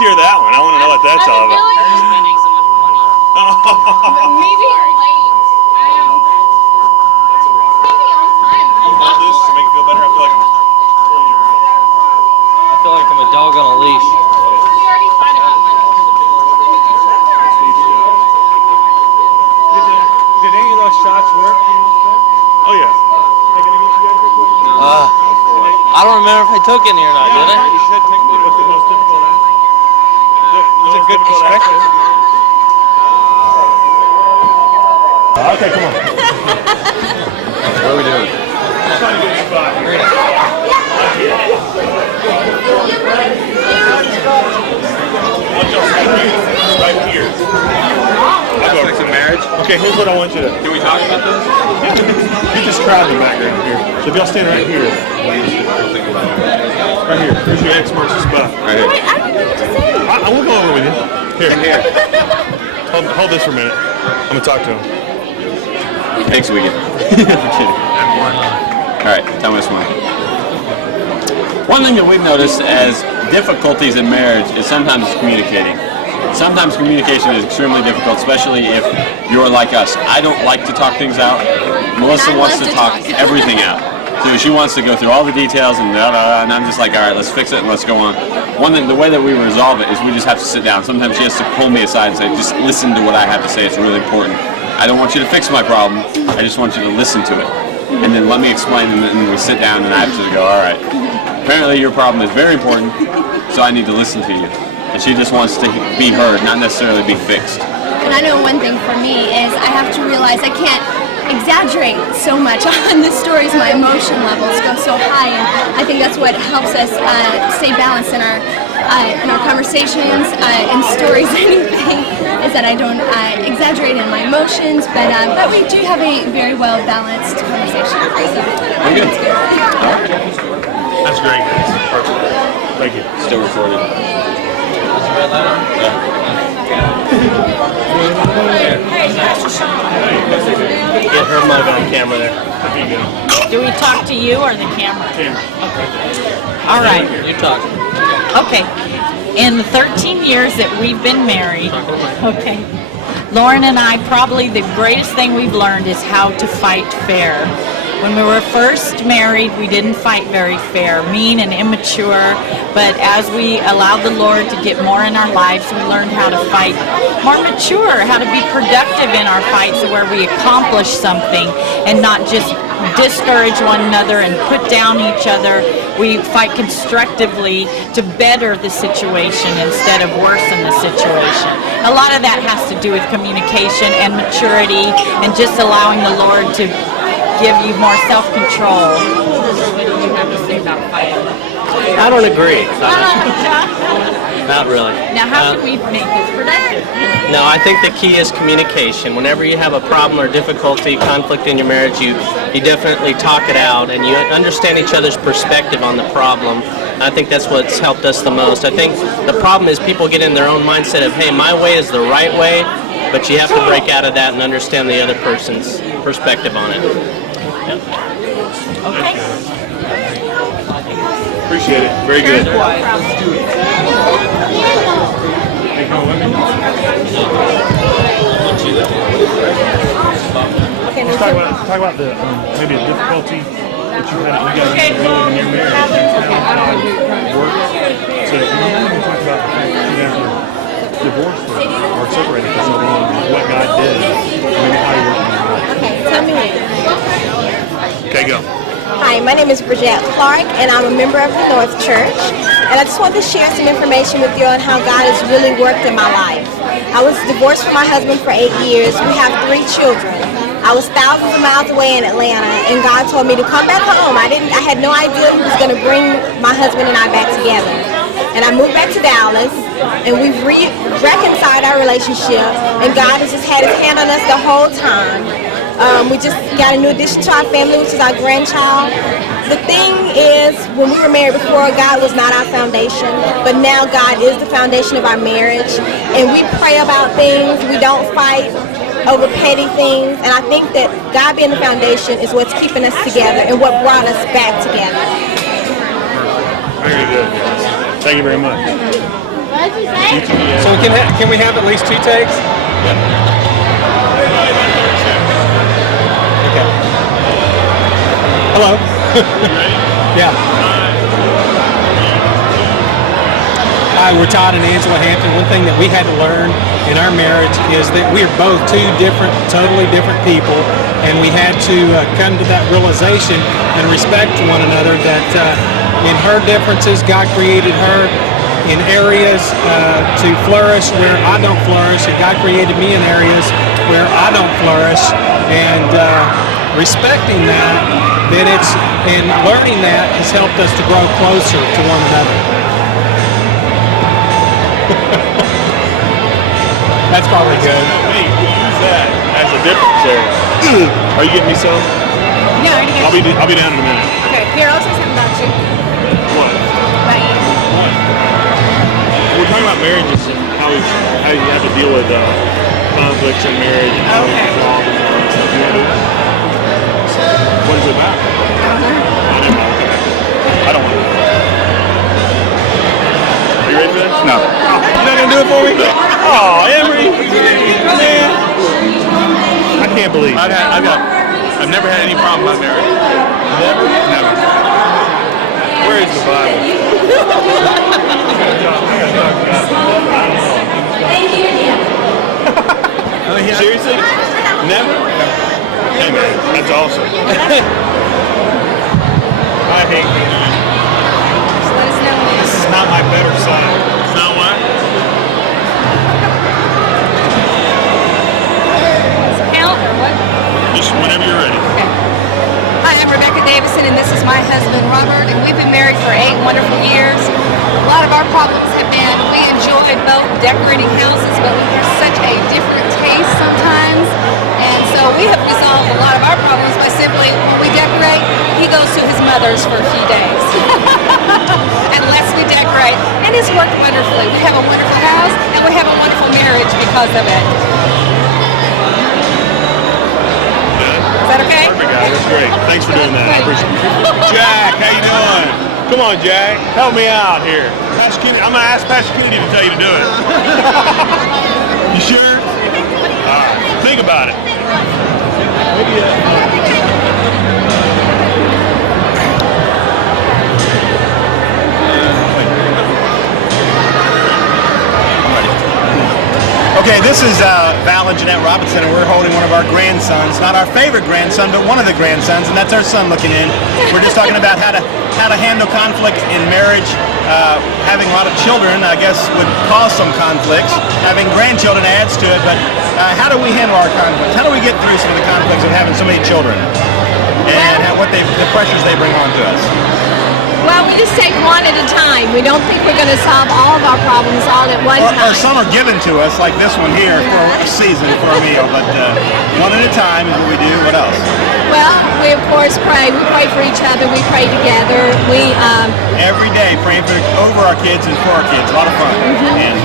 hear that one. I want to know what that's all about. You're spending so much money. Me being late. I am. Maybe on time. Hold this to make it feel better. I feel like I'm pulling you around. I feel like I'm a dog on a leash. We already fight about money. Did any of those shots work? Oh yeah. Hey, can I get you guys real quick? I don't remember if I took any or not, did I? You should take What's the most difficult aspect? It's a good perspective. Okay, come on. What are we doing? Trying to get a spot. Right here. Aspects of marriage. Okay, here's what I want you to. Can we talk about this? You just crowd in the background here. So if y'all stand right here. Right here. Here's your X marks the spot. Right here. Wait, I don't know what to say. I will go over with you. Here. Here. Hold this for a minute. I'm gonna talk to him. Thanks, Wigan. All right, tell me this one. One thing that we've noticed as difficulties in marriage is sometimes communicating. Sometimes communication is extremely difficult, especially if you're like us. I don't like to talk things out. Melissa wants to talk everything out. So she wants to go through all the details and and I'm just like, all right, let's fix it and let's go on. The way that we resolve it is we just have to sit down. Sometimes she has to pull me aside and say, just listen to what I have to say. It's really important. I don't want you to fix my problem. I just want you to listen to it. And then let me explain, and then we sit down and I have to go, all right. Apparently your problem is very important, so I need to listen to you. And she just wants to be heard, not necessarily be fixed. And I know one thing for me is I have to realize I can't exaggerate so much on the stories. My emotion levels go so high, and I think that's what helps us stay balanced in our conversations, in stories, anything, is that I don't exaggerate in my emotions, but we do have a very well balanced conversation. I'm good. That's great. Perfect. Thank you. Still recorded. Get her mug on camera there. Do we talk to you or the camera? All right. You talk. Okay. In the 13 years that we've been married, okay, Lauren and I, probably the greatest thing we've learned is how to fight fair. When we were first married, we didn't fight very fair, mean and immature, but as we allowed the Lord to get more in our lives, we learned how to fight more mature, how to be productive in our fights where we accomplish something and not just discourage one another and put down each other. We fight constructively to better the situation instead of worsen the situation. A lot of that has to do with communication and maturity and just allowing the Lord to give you more self-control. What do you have to say about fighting? I don't agree. Not really. Now, how can we make this productive? No, I think the key is communication. Whenever you have a problem or difficulty, conflict in your marriage, you definitely talk it out and you understand each other's perspective on the problem. I think that's what's helped us the most. I think the problem is people get in their own mindset of, hey, my way is the right way, but you have to break out of that and understand the other person's perspective on it. Okay. Appreciate it. Very good. Let's talk about the maybe a difficulty that you had you guys in your marriage and how it works. So you know, we talk about the fact that you guys were divorced or separated for so long, what God did, maybe how you worked in your life. Okay, tell me. Okay, go. Hi, my name is Bridgette Clark, and I'm a member of the North Church. And I just want to share some information with you on how God has really worked in my life. I was divorced from my husband for 8 years. We have 3 children. I was thousands of miles away in Atlanta, and God told me to come back home. I had no idea He was going to bring my husband and I back together. And I moved back to Dallas, and we've reconciled our relationship, and God has just had His hand on us the whole time. We just got a new addition to our family, which is our grandchild. The thing is, when we were married before, God was not our foundation, but now God is the foundation of our marriage, and we pray about things. We don't fight over petty things, and I think that God being the foundation is what's keeping us together and what brought us back together. Very good. Thank you very much. What'd you say? So can we have at least 2 takes? Okay. Hello. Yeah. Hi, we're Todd and Angela Hampton. One thing that we had to learn in our marriage is that we are both two totally different people, and we had to come to that realization and respect one another that in her differences, God created her in areas to flourish where I don't flourish, and God created me in areas where I don't flourish, and respecting that, and learning that has helped us to grow closer to one another. That's probably good. Hey, we use that as a difference there. Are you getting me some? No, I already got I'll be down in a minute. Okay, here, I'll say something about you. What? About you. We're talking about marriages and how you have to deal with conflicts in marriage and how Okay. problems and all that stuff. You want to do that? What is it about? I don't know. Okay. I don't want to. Are you ready for this? No. You're not gonna do it for me? Oh, Emery! Man. I can't believe. I've never had any problem with my marriage. Never? Never. Where is the Bible? Seriously? Never? Hey man, that's awesome. I hate you. Just let us know when This is not my better side. It's not what? count or what? Just whenever you're ready. Hi, I'm Rebecca Davison, and this is my husband, Robert, and we've been married for 8 wonderful years. A lot of our problems have been we enjoyed both decorating houses, but we have such a different taste sometimes. And so we have resolved a lot of our problems by simply, when we decorate, he goes to his mother's for a few days. Unless we decorate. And it's worked wonderfully. We have a wonderful house, and we have a wonderful marriage because of it. Is that okay? Perfect, guys. That's great. Thanks for doing that. I appreciate it. Jack, how you doing? Come on, Jack. Help me out here. Pastor Kennedy, I'm going to ask Pastor Kennedy to tell you to do it. You sure? All right. Think about it. Maybe Okay, this is Val and Jeanette Robinson, and we're holding one of our grandsons. Not our favorite grandson, but one of the grandsons, and that's our son looking in. We're just talking about how to handle conflict in marriage. Having a lot of children, I guess, would cause some conflicts. Having grandchildren adds to it, but how do we handle our conflicts? How do we get through some of the conflicts of having so many children? And the pressures they bring on to us? Well, we just take one at a time. We don't think we're going to solve all of our problems all at one Or time. some are given to us, like this one here, for a season, for a meal. But one at a time is what we do. What else? Well, we of course pray. We pray for each other. We pray together. We Every day praying over our kids and for our kids. A lot of fun. And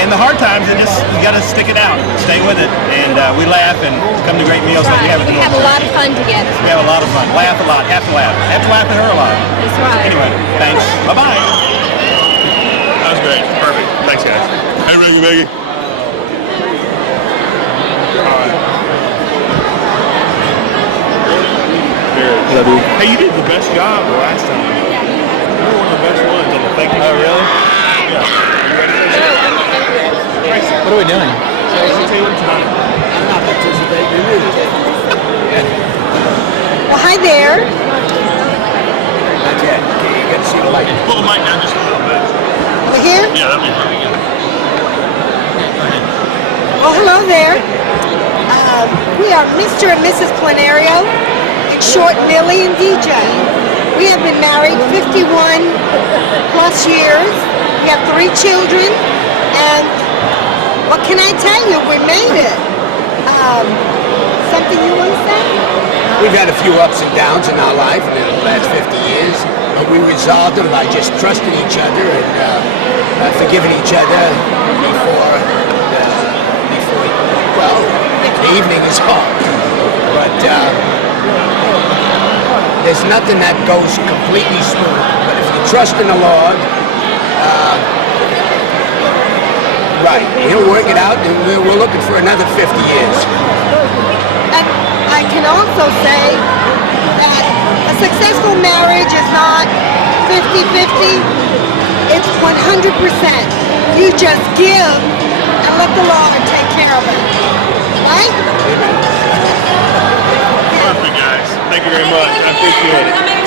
in the hard times, you got to stick it out, stay with it, and we laugh and come to great meals like we have at the we have a lot of fun together. We have a lot of fun. Laugh a lot. Have to laugh. Have to laugh at her a lot. That's right. Anyway, thanks. Bye bye. that was great. Perfect. Thanks, guys. Hey, Ricky, Maggie. All right. Hey, you did the best job the last time. You were one of the best ones on the thank you. Oh, really? Yeah. You ready for this? What are we doing? I'll tell you what tonight. Well, hi there. Pull the mic down just a little bit. Over here? Yeah, that'd be perfect. Well, hello there. We are Mr. and Mrs. Plenario, in short, Millie and DJ. We have been married 51 plus years. We have 3 children, and what can I tell you? We made it. Something you want to say? We've had a few ups and downs in our life in the last 50 years, but we resolved them by just trusting each other and forgiving each other before the evening is hard. But there's nothing that goes completely smooth. But if you trust in the Lord, Right. He'll work it out, and we're looking for another 50 years. And I can also say that a successful marriage is not 50-50. It's 100%. You just give and let the Lord take care of it. Right? Perfect, guys. Thank you very much. I appreciate it.